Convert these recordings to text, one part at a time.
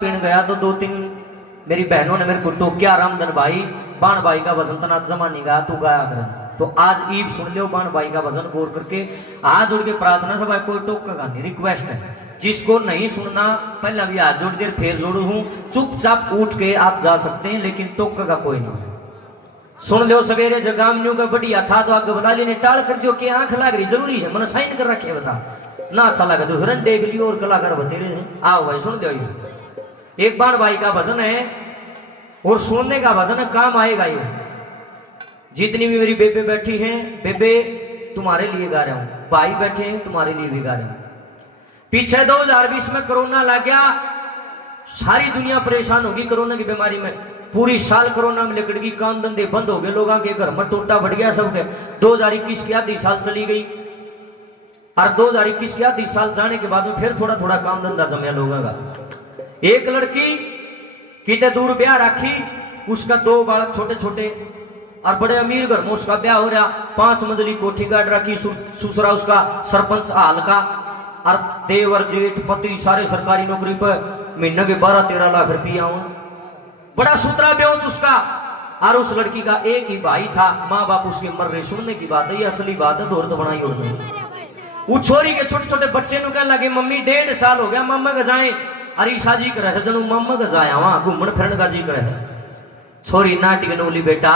पीण गया तो दो तीन मेरी बहनों ने मेरे को टोकिया, रामधन भाई बाण भाई का भजन तना जमा नहीं गा, तू गाया कर। तो आज ईब सुन लो बाण भाई का भजन गौर करके हाथ जोड़ के प्रार्थना से भाई कोई टोकेगा नहीं, रिक्वेस्ट है। जिसको नहीं सुनना पहला भी हाथ जोड़ देर फिर जोड़ू हूं, चुपचाप उठ के आप जा सकते हैं, लेकिन टोकेगा कोई नहीं। सुन लो सवेरे जगामनियों का बढ़िया था तो आगे बना लेने टाल कर दो कि आंख लाग रही जरूरी है, मैंने साइन कर रखे बता ना अच्छा लगा तो हिरन देख लियो और कलाकार बतेरे हैं। आओ भाई सुन लो, एक बाण भाई का भजन है और सुनने का भजन है, काम आएगा ये। जितनी भी मेरी बेबे बैठी हैं, बेबे तुम्हारे लिए गा रहा हूं, भाई बैठे हैं तुम्हारे लिए भी गा रहा हूं। पीछे 2020 में कोरोना लग गया, सारी दुनिया परेशान होगी कोरोना की बीमारी में, पूरी साल कोरोना में लिकड़गी, काम धंधे बंद हो गए, लोगों के घर में टोटा बढ़ गया सबके। 2021 की आधी साल चली गई और 2021 की आधी साल जाने के बाद में फिर थोड़ा थोड़ा काम धंधा जमया लोगों का। एक लड़की कितने दूर ब्याह रखी, उसका 2 बालक छोटे छोटे और बड़े अमीर घर में उसका ब्याह हो रहा, 5 मंजिली कोठी गाड़ रखी, ससुरा उसका सरपंच हाल का और देवर जेठ पति सारे सरकारी नौकरी पर, महीने के 12-13 लाख रुपया हुआ, बड़ा सुतरा ब्योत उसका। और उस लड़की का एक ही भाई था, माँ बाप उसके मर रहे, सुनने की बात है ये असली बात है, दौर तो बनाई उड़ गई। उस छोरी के छोटे छोटे बच्चे नु कहने लगे मम्मी 1.5 साल हो गया मामा का जाए, अरे ईसा जी कर रहे जनू मामा का जाया वहां घूमन फिरन का जी करे। छोरी नाटिक नोली बेटा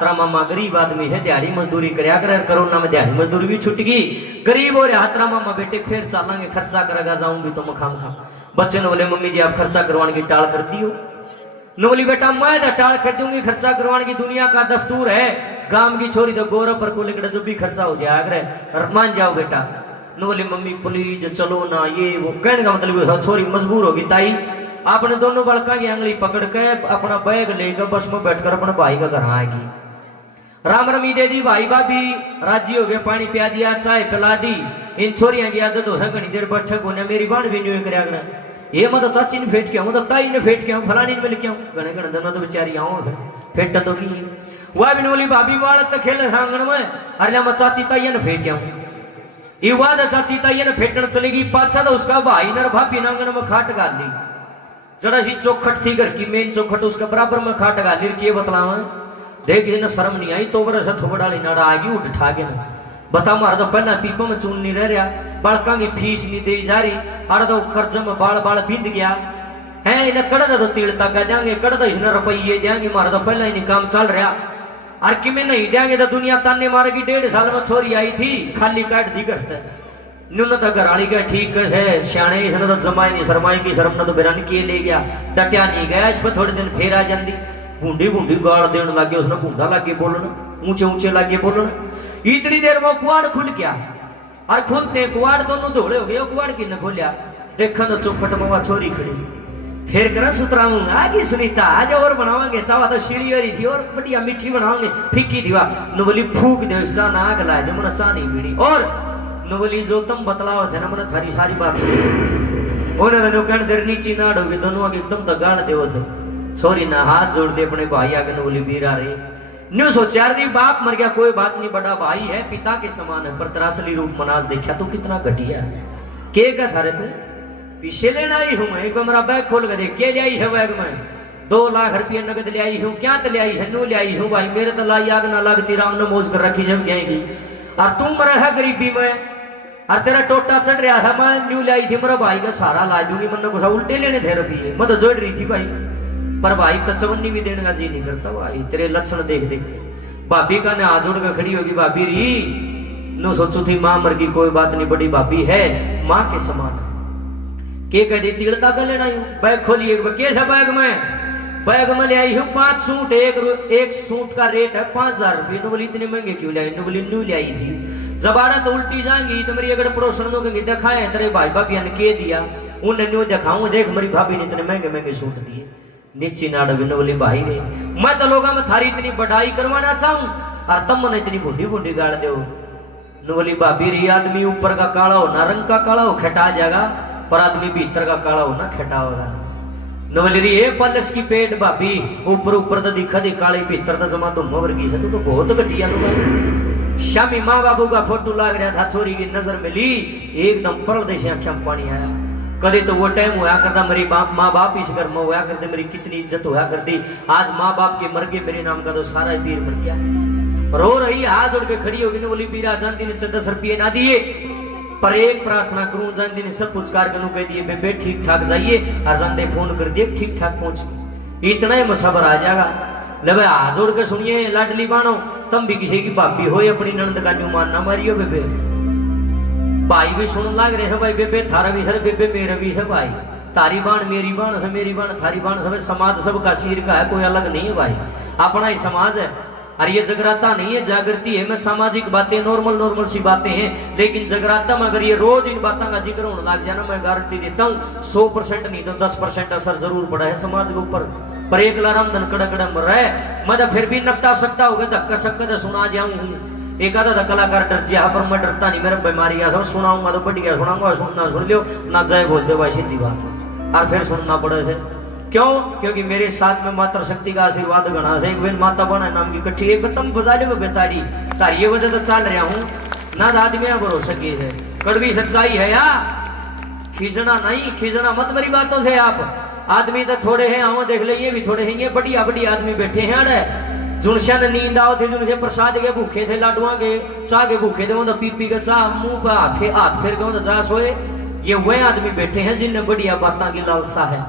तेरा मामा गरीब आदमी है, दिहाड़ी मजदूरी करया करे, कोरोना में दिहाड़ी मजदूरी भी छुट गई, गरीब हो रहा तेरा मामा बेटे, फिर चलेंगे खर्चा करेगा जाऊंगी तो मखाम खा। बच्चे ने बोले मम्मी जी आप खर्चा करवाने की टाल कर दियो। न बोली बेटा मैं तो टाल कर दूंगी, खर्चा करवाने की दुनिया का दस्तूर है, गांव की छोरी तो गौरव पर को लेकर जब भी खर्चा हो जाए मान जाओ बेटा। न बोली मम्मी प्लीज चलो ना, ये वो कहने का मतलब छोरी मजबूर होगी ताई, आपने दोनों बालका की अंगली पकड़ के अपना बैग लेकर बस में बैठकर अपने भाई का घर आएगी। राम रमी दे दी, भाई भाभी राजी हो गए, पानी पिया दिया, चाय पिला दी। इन छोरियां की आदत है घनी देर बैठक होने, मेरी बाण भी नहीं कराया कर, ये मतलब चाची ने फेंट के आऊं, ताई ने फेंट के आऊं, फलानी ने मिल के आऊं, घने घने दोनों तो बेचारी आऊं फेंट तो की वह भी बोली भाभी वाल तो खेल आंगन में, अरे मैं चाची ताई ने फेंट के आऊं, युवा चाची ताई ने फेंटन चलेगी, पाछा तो उसका भाई ने भाभी नांगन में खाट गाल ली, जरा सी चौखट थी घर की मेन चौखट, उसका बराबर में खाट गाल ली। के बतलावा देख ना शर्म नहीं आई तो बरस थोड़ा डाली नाड़ा आएगी उठ ठा के ना बता, मारा तो पहला पीपा में चून नहीं रह रहा, बालका की फीस नहीं दी जा रही, अरे तो कर्ज में बाल बाल बिंद गया है, इन्हें कड़ा तो तिल तक देंगे, कड़ा तो इन्हें रुपये देंगे, मारा तो पहला ही काम चल रहा, और कि में नहीं देंगे तो दुनिया ताने मारेगी। 1.5 साल में छोरी आई थी खाली काट दी करते न्यून तो घर आली का ठीक है सियाने, इसने तो जमाई नहीं शरमाई की शर्म न तो बिरानी किए ले गया, डटिया नहीं गया, इस पर थोड़े दिन फिर आ जाती, बूंदी बूंदी गाड़ देने लगे, उसने बूंदा लगे बोलना, ऊंचे ऊंचे लगे बोलना। इतनी देर में कुआड़ खुल गया और खुलते कुआड़ दोनों धोड़े हो गए, कुआड़ की न खोलिया, देखा तो चौखट में छोरी खड़ी, फिर कर सुतराऊं आगे सुनीता आज और बनावांगे, चावा तो सीढ़ी वाली थी और बढ़िया मीठी बनावांगे, फीकी दीवा न बोली फूक दे चा ना आग लाए मन चा नहीं पीड़ी, और न बोली जो तुम बतलाओ थे ना मैंने थारी सारी बात सुनी, उन्हें तो कहने देर नीचे ना डोगे दोनों आगे एकदम तो गाड़ दे थे। सॉरी ना हाथ जोड़ दे अपने भाई आगे, न बोली बीरा रे न्यू सोचा रही बाप मर गया कोई बात नहीं, बड़ा भाई है पिता के समान है, पर तेरा असली रूप मनाज देखा तो कितना घटिया है। के क्या था रे तू पीछे लेना आई हूं, एक बार मेरा बैग खोल कर देख, के ले आई है बैग में 2 लाख रुपये नगद ले आई हूं, क्या तो ले आई है, नू ले आई हूं भाई, मेरे तो लाई आग ना लगती, राम ने मोज कर रखी जम जाएगी, और तू मरा है गरीबी में और तेरा टोटा चढ़ रहा है, मैं न्यू ले आई थी मेरा भाई का सारा ला दूंगी, मन को उल्टे लेने थे रुपये, मैं तो जोड़ रही थी भाई, पर भाई तो 54 भी देने का जी नहीं करता भाई, तेरे लक्षण देख देख। भाभी का ने हाथ जोड़ कर खड़ी होगी, भाभी री नो सोचू थी मां मर गई कोई बात नहीं, बड़ी भाभी है मां के समान, के कह दी तिड़ता का लेना हूं, बैग खोलिए कैसा बैग में ले आई हूं 5 सूट, एक सूट का रेट है 5000 रुपये, नो बोली इतने महंगे क्यों ले आई, नो बोली न्यू ले आई थी, जबाड़ा तो उल्टी जाएंगी तो मेरी अगर पड़ोसन दोगे दिखाए तेरे भाई भाभी ने के दिया, उन्हें न्यू दिखाऊंगा, देख मेरी भाभी ने इतने महंगे महंगे सूट दिए, नीचे नाड़ बोली भाई रे मैं तो लोगों में थारी इतनी बढ़ाई करवाना चाहूं और तुम मैंने इतनी बूढ़ी बूढ़ी गाड़ दो, न बोली भाभी रे आदमी ऊपर का काला हो ना रंग का काला हो खटा जाएगा, पर आदमी भीतर का काला हो ना खटा होगा, न बोली रे ये पलस की पेट भाभी ऊपर ऊपर तो दिखा दी काली भीतर तो जमा तुम वर्गी है, तू तो बहुत घटिया लो भाई। शामी माँ बाबू का फोटो लग रहा था, छोरी की नजर में ली एकदम परदेश आंखों में पानी आया, कदे तो वो टाइम होया करता मेरी माँ बाप इस घर में होया करते, मेरी कितनी इज्जत होया करती। आज माँ बाप के मर गए, मेरे नाम का तो सारा पीर मर गया। रो रही हाथ जोड़ के खड़ी होगी, बोली पीरा जानती ने 10 रुपये ना दिए, पर एक प्रार्थना करूं। जानती ने सब कुछ कारगनों कह दिए बेबे ठीक ठाक जाइए, और जानते फोन कर दिए ठीक ठाक पहुंच। इतना ही मसबर आ जाएगा। ले भाई हाथ जोड़ के सुनिए लाडली बानो, तुम भी किसी की भाभी हो, अपनी ननद का जो मानना मारियो बेबे। भाई भी सुन लग रहे हैं भाई बेबे थारा भी सर, बेबे मेरा भी है भाई, तारी बाण मेरी बाण है, मेरी बाण थारी बाण सब। समाज सबका सिर का है, कोई अलग नहीं है भाई, अपना ही समाज है। और ये जगराता नहीं है, जागृति है। मैं सामाजिक बातें नॉर्मल सी बातें हैं, लेकिन जगराता में अगर ये रोज इन बातों का जिक्र होने लग जाए ना, मैं गारंटी देता हूँ 100% नहीं तो 10% असर जरूर पड़ा है समाज के ऊपर। पर एक लाराम धन कड़ा कड़ा मर रहा है, मैं तो फिर भी नपटा सकता होगा, धक्का सकता सुना जाऊं। एक आधा कलाकार डर जा, पर मैं डरता नहीं, मेरा बीमारी आ सुनाऊंगा तो बढ़िया सुनाऊंगा, सुनना सुन लियो ना जाए बोल दे भाई, सीधी बात। और फिर सुनना पड़े थे क्यों? क्योंकि मेरे साथ में माता शक्ति का आशीर्वाद गणा से। एक बेन माता बना नाम की कट्ठी, एक तुम बजा लो बेताड़ी तार, ये वजह तो चल रहा हूँ ना, आदमी भरोसा की है। कड़वी सच्चाई है यार, खींचना नहीं, खींचना मत मेरी बातों से। आप आदमी तो थोड़े हैं, हम देख ले ये भी थोड़े हैं, ये बढ़िया बढ़िया आदमी बैठे हैं अरे, जुनशा ने नींद आओ थे, जुनसे प्रसाद के भूखे थे, लाडुआ के चाह के भूखे थे, वो तो पी के चाह मुंह पे हाथ फेर के चाह सोए। ये वह आदमी बैठे हैं जिनने बढ़िया बातों की लालसा है।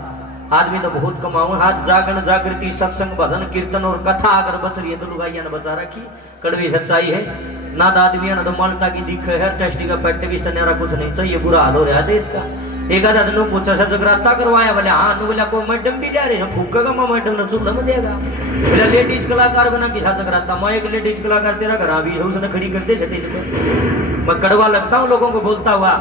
आदमी तो बहुत कमाऊ, आज जागरण जागृति सत्संग भजन कीर्तन और कथा अगर बच रही है तो लुगाइया ने बचा रखी। कड़वी सच्चाई है ना, आदमी ना तो माल्टा की दिख है, टेस्टी का पेट भी सन्यारा कुछ नहीं चाहिए, बुरा हाल हो रहा है देश का। एक आधा दिन पूछा सा जगराता करवाया, बोले हाँ नु, बोला कोई मैडम भी जा रहे हैं, फूकेगा मैं मैडम ने चूल्हा में देगा। बोला लेडीज कलाकार बना किसा जगराता, मैं एक लेडीज कलाकार तेरा घर भी है, उसने खड़ी कर दे स्टेज पे। मैं कड़वा लगता हूँ लोगों को बोलता हुआ,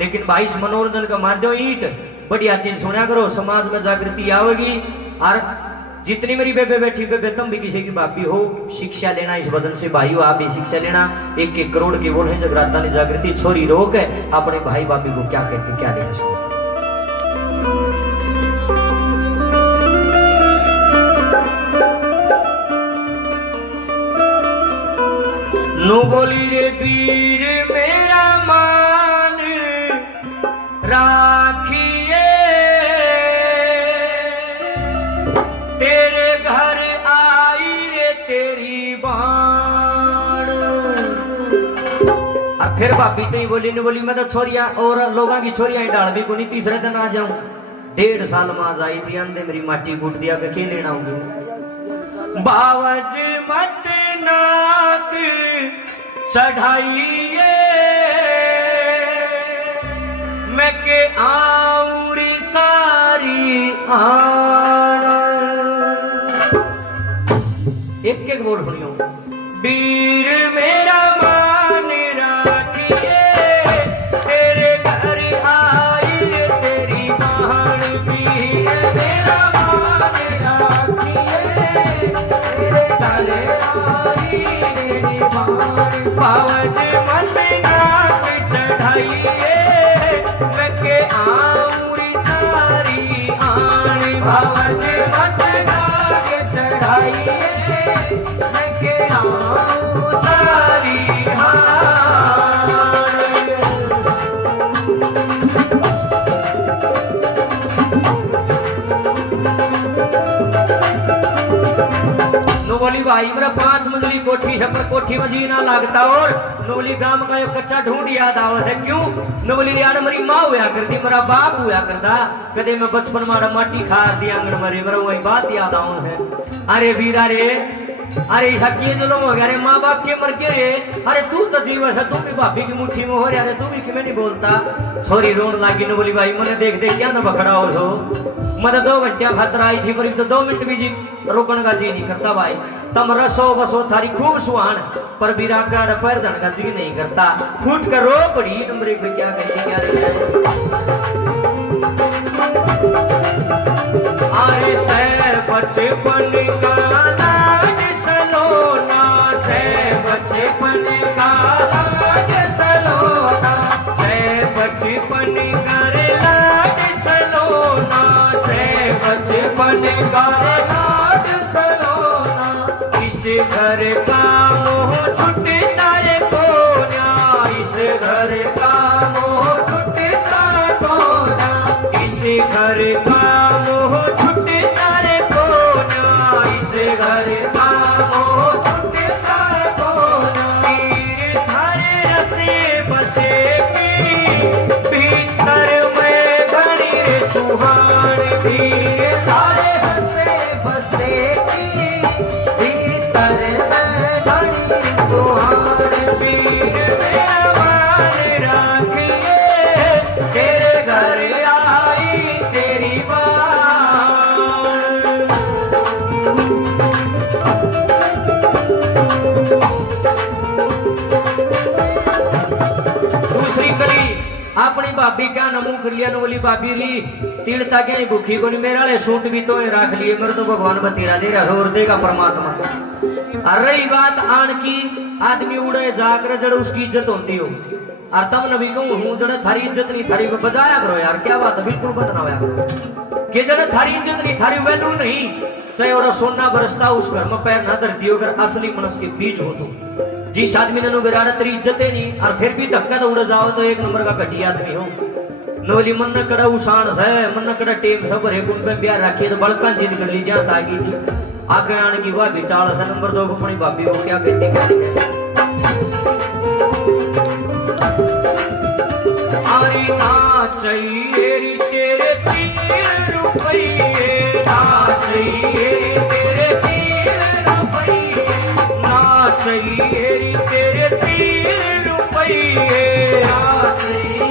लेकिन भाई इस मनोरंजन का माध्यम ईट बढ़िया चीज सुना करो, समाज में जागृति आवेगी। और जितनी मेरी बेबे बैठी, बेबे तुम भी किसी की भाभी हो, शिक्षा लेना इस वजन से भाई हो, आप भी शिक्षा लेना। 1-1 करोड़ के बोल है जगराता ने जागृति छोरी रोक है, अपने भाई भाभी को क्या कहते क्या नहीं सुनो। नो बोली रे वीर मेरा मान राखिए, तेरे घर आई रे तेरी बाण। अब फिर भाभी तो ही बोली ने बोली, मैं तो छोरिया और लोगों की छोरियां डाल भी को नहीं, तीसरे दिन आ जाऊं। 1.5 साल माज आई थी, अंधे मेरी माटी कूट दिया के लेना होंगे। बावज मत नाक चढ़ाइए, मैं के आऊरी सारी आण। एक बोल सुनियो, वीर मेरा मान राखिए, तेरे घर आई रे तेरी बाण। वीर मेरा मान राखिए, तेरे घर आई तेरी बाण। बावज मत नाक चढ़ाइए, मैं के आऊरी सारी आण। बावज मत नाक चढ़ाइए, मैं के आऊं सारी नोली भाई मेरा 5 मंजिली कोठी है, पर कोठी में जी ना लगता। और नोली गांव का एक कच्चा ढूंढ याद आवत है, क्यों? नोली यार मेरी माँ हुआ करती, मेरा बाप हुआ करता, कदे मैं बचपन मारा माटी खा दी आंगन मरे, मेरा वही बात याद आऊ है। अरे वीरा रे, अरे हकी जुलम हो गया रे, माँ बाप के मर के रे। अरे तू तो जीवस है, तू भी भाभी की मुट्ठी में हो रहा है, तू भी क्यों नहीं बोलता? सॉरी रोन लागी न बोली भाई, मैंने देख देख क्या ना बखड़ा हो सो। मैं 2 घंटे खातर आई थी, पर तो 2 मिनट भी जी रोकने का जी नहीं करता भाई। तम रसो बसो थारी खूब सुहान, पर बिरागा पैर धन का जी नहीं करता। फूट कर रो पड़ी नंबर 1 पे क्या कहती क्या अरे सैर बचपन का लाड सलोना, सैर बचपन का लाड सलोना, सैर बचपन का लाड सलोना, सैर बचपन का लाड सलोना। इस घर का मोह छुटता रे कोन्या, इस घर का मोह छुटता कोन्या। भाभी क्या नमू कर लिया न बोली भाभी री तीड़ता क्या नहीं भूखी को नहीं मेरा ले सूट भी तो रख लिए मेरे तो भगवान बतेरा दे रहा और देगा परमात्मा। और रही बात आन की आदमी उड़े जाकर जड़ उसकी इज्जत होती हो और तब नबी कहूँ हूँ जड़ थारी इज्जत नहीं थारी बजाया करो यार क्या बात है बिल्कुल बदना होया करो कि जड़ थारी इज्जत नहीं थारी वैल्यू नहीं चाहे और सोना बरसता उस घर में पैर ना धरती हो अगर असली मनस के बीज हो तो जिस आदमी ने बिराड़ा तेरी इज्जत है नहीं और फिर भी धक्का तो उड़ जाओ तो एक नंबर का घटिया आदमी हो नोली मन न कड़ा उसान है मन न कड़ा टेम सब रे गुण पे प्यार रखिए तो बड़का जिद कर ली जा तागी थी आगे आने की भाभी टाल है नंबर 2 अपनी भाभी हो क्या कहती है अरे ना चाहिए तेरे 3 रुपये ना चाहिए तेरे 3 रुपये ना चाहिए तेरे 3 रुपये ना चाहिए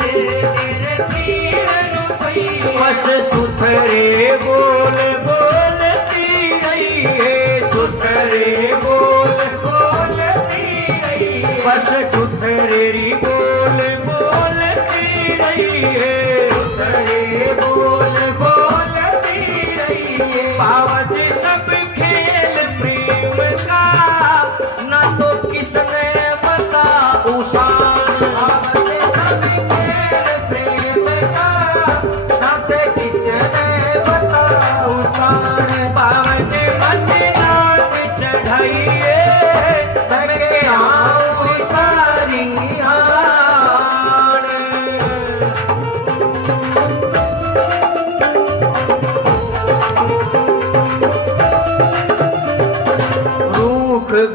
तेरे 3 रुपये बस सुथरे बोल बोलती रही है सुथरे बोल बोलती रही बस सुथरे बोल बोलती रही है सुथरे बोल बोलती रही है पावज सब खेल प्रेम का ना तो किसने बता उसान पावज सब खेल प्रेम का ना तो किसने बता उसान पावज मत नाच चढ़ाइए मैं के आऊं सारी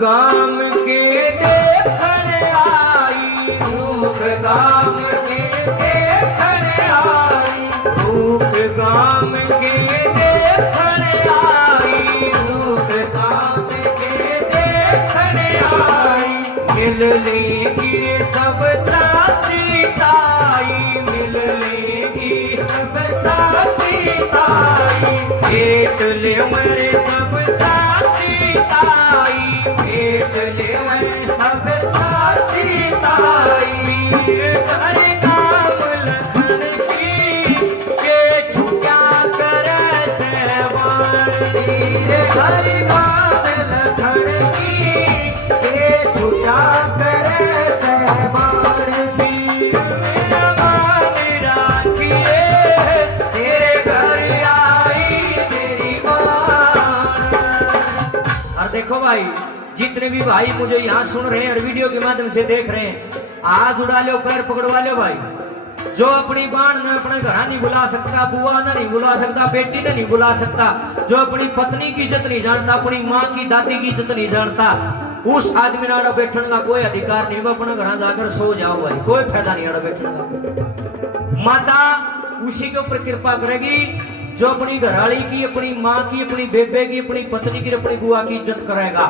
गाम के देखने आई रूप गाम के देखने आई रूप गाम के देखने आई रूप गाम के देखने आई मिल लेगी सब चाची ताई मिल लेगी सब चाची ताई खेत ले मेरे सब चाची ताई भेट ले सब चाची ताई हर काम लखन की के छुट्या करे सहवान हर काम लखन की के छुट्या करे सहवान वीर मेरा मान राखिए तेरे घर आई तेरी मान। और देखो भाई जितने भी भाई मुझे यहाँ सुन रहे हैं और वीडियो के माध्यम से देख रहे हैं आज उड़ा लो पैर पकड़वा लो भाई जो अपनी बाण ने अपने घर नहीं बुला सकता बुआ ने नहीं बुला सकता बेटी ने नहीं बुला सकता जो अपनी पत्नी की इज्जत नहीं जानता अपनी माँ की दादी की इज्जत नहीं जानता उस आदमी ने बैठने का कोई अधिकार नहीं वो अपने घर जाकर सो जाओ भाई कोई फायदा नहीं आड़ा बैठने का माता उसी के ऊपर कृपा करेगी जो अपनी घरवाली की अपनी माँ की अपनी बेबे की अपनी पत्नी की अपनी बुआ की इज्जत करेगा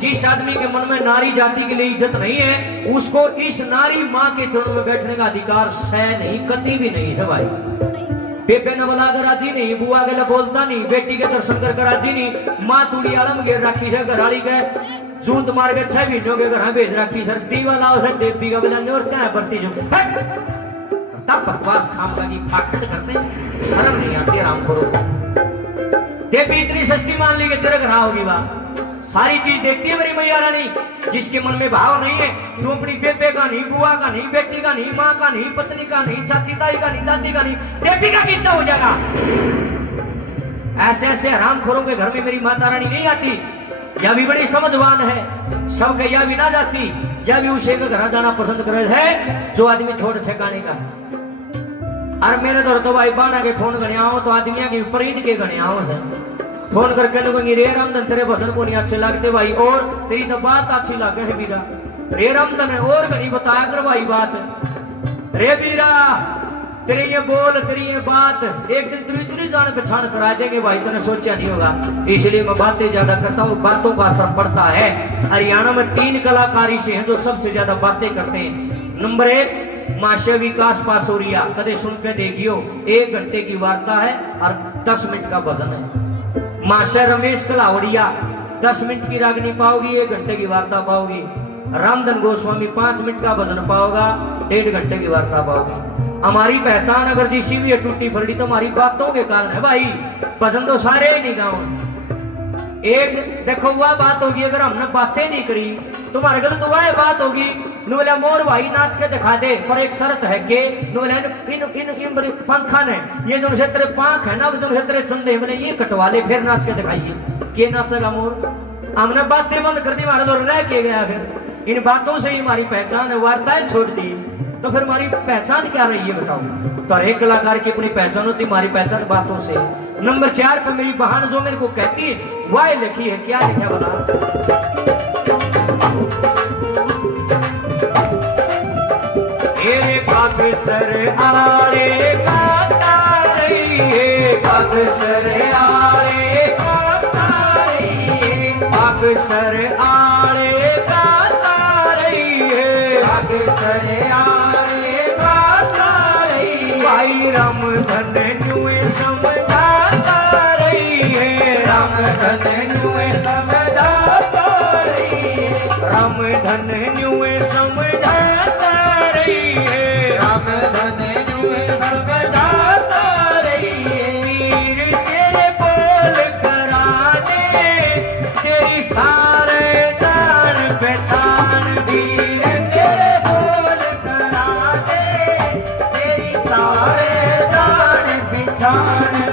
जिस आदमी के मन में नारी जाति के लिए इज्जत नहीं है उसको इस नारी माँ के चरणों में बैठने का अधिकार सह नहीं कति भी नहीं है भाई बेबे ने बोला कर राजी नहीं बुआ के लिए बोलता नहीं बेटी के दर्शन कर राजी नहीं माँ तुड़ी आलम घेर रखी है घरवाली के जूत मार के 6 महीनों के घर भेज रखी सर दीवाला देवी का बोला और क्या है बरती जो तब बकवास काम का पाखंड करते शर्म नहीं आती आराम करो देवी इतनी सस्ती मान ली कि तेरे घर होगी बात सारी चीज देखती है मेरी मैया रानी जिसके मन में भाव नहीं है तू अपनी बेबे का नहीं बुआ का नहीं बेटी का नहीं माँ का नहीं पत्नी का नहीं चाची ताई का नहीं दादी का नहीं देवी का कितना हो जाएगा ऐसे ऐसे हरामखोरों के घर में मेरी माता रानी नहीं आती यह भी बड़ी समझवान है सब गैया भी ना जाती यह भी उसे का घर जाना पसंद करे है जो आदमी थोड़े ठिकाने का है और मेरे दर तो भाई बाना के फोन गणे आओ तो आदमी के प्रीत के गणे आओ है फोन करके लोगों रे रामधन तेरे भजन को नहीं अच्छे लगते भाई और तेरी तो बात अच्छी लगे है बीरा रे रामधन और घनी बताया कर भाई बात रे बीरा तेरी ये बोल तेरी ये बात एक दिन तुरी तुरी जान पहचान करा देंगे भाई तूने सोचा नहीं होगा इसलिए मैं बातें ज्यादा करता हूँ बातों का असर पड़ता है। हरियाणा में 3 कलाकारी से हैं जो सबसे ज्यादा बातें करते हैं। नंबर 1 माशे विकास पासोरिया कदे सुन के देखियो 1 घंटे की वार्ता है और 10 मिनट का भजन है। माशे रमेश कलावड़िया 10 मिनट की रागनी पाओगी 1 घंटे की वार्ता पाओगी। रामधन गोस्वामी 5 मिनट का भजन पाओगा 1.5 घंटे की वार्ता पाओगी। हमारी पहचान अगर जिसी भी है टूटी फरडी तो हमारी बातों के कारण है भाई। भजन तो सारे ही नहीं गाँव। एक देखो वह बात होगी अगर हमने बातें नहीं करी तुम्हारे गलत वह बात होगी। बोला मोर भाई नाच के दिखा दे पर एक शर्त है के बोला इन इन इन पंखा ने ये जो तेरे पांख है ना जो तेरे चंदे मैंने ये कटवा ले फिर नाच के दिखाइए के नाचेगा मोर। हमने बातें बंद कर दी हमारा तो रह के गया। फिर इन बातों से ही हमारी पहचान वार्ताएं छोड़ दी तो फिर हमारी पहचान क्या रही है बताओ। तो हर एक कलाकार की अपनी पहचान होती, हमारी पहचान बातों से। नंबर 4 पर मेरी बहन जो मेरे को कहती है वह लिखी है, क्या लिखा बता। सर आरे गाता रही है, सर आरे गाता रही है, सर आरे गाता रही है, सर आरे गाता रही है। भाई राम धन नुए समझाता रही है, राम धन नुए समझाता रही है, राम धन नुए समझाता रही है, राम धन नुए समझाता रही है। तीर तेरे बोल करा दे तेरी सारे जान पहचान, तीर तेरे बोल करा दे तेरी सारे जान पहचान।